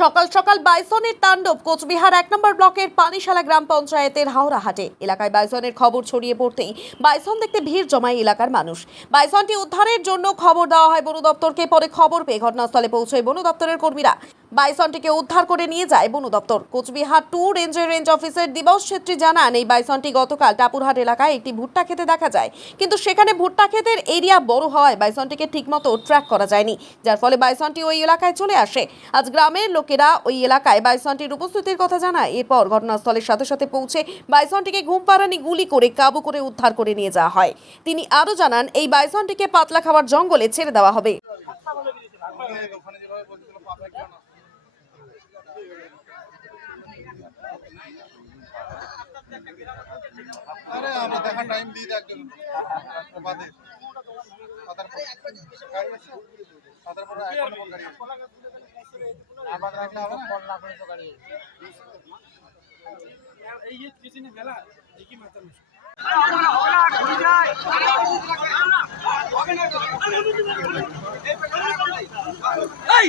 সকাল সকাল বাইসনের তাণ্ডব, কোচবিহার এক নম্বর ব্লকের পানিশালা গ্রাম পঞ্চায়েতের হাওড়াহাটে। এলাকায় বাইসনের খবর ছড়িয়ে পড়তেই বাইসন দেখতে ভিড় জমায় এলাকার মানুষ। বাইসনটি উদ্ধারের জন্য খবর দেওয়া হয় বন দপ্তরকে পরে খবর পেয়ে ঘটনাস্থলে পৌঁছয় বন দপ্তরের কর্মীরা। বাইসনটিকে উদ্ধার করে নিয়ে যায় বন দপ্তর। কোচবিহার টু রেঞ্জের রেঞ্জ অফিসার দিবস ছেত্রী জানান, এই বাইসনটি গতকাল টাপুরহাট এলাকায় একটি ভুট্টা খেতে দেখা যায়। কিন্তু সেখানে ভুট্টা ক্ষেতের এরিয়া বড় হওয়ায় বাইসনটিকে ঠিকমতো ট্র্যাক করা যায়নি, যার ফলে বাইসনটি ওই এলাকায় চলে আসে। আজ গ্রামের লোকেরা ওই এলাকায় বাইসনটির উপস্থিতির কথা জানায়। এরপর ঘটনাস্থলের সাথে সাথে পৌঁছে বাইসনটিকে ঘুম পাড়ানি গুলি করে কাবু করে উদ্ধার করে নিয়ে যাওয়া হয়। তিনি আরও জানান, এই বাইসনটিকে পাতলা খাবার জঙ্গলে ছেড়ে দেওয়া হবে। আরে, আমরা দেখার টাইম দিয়ে দেয় একজন। বাদে। এই কিছু নেই মেলা দেখি মাথা এই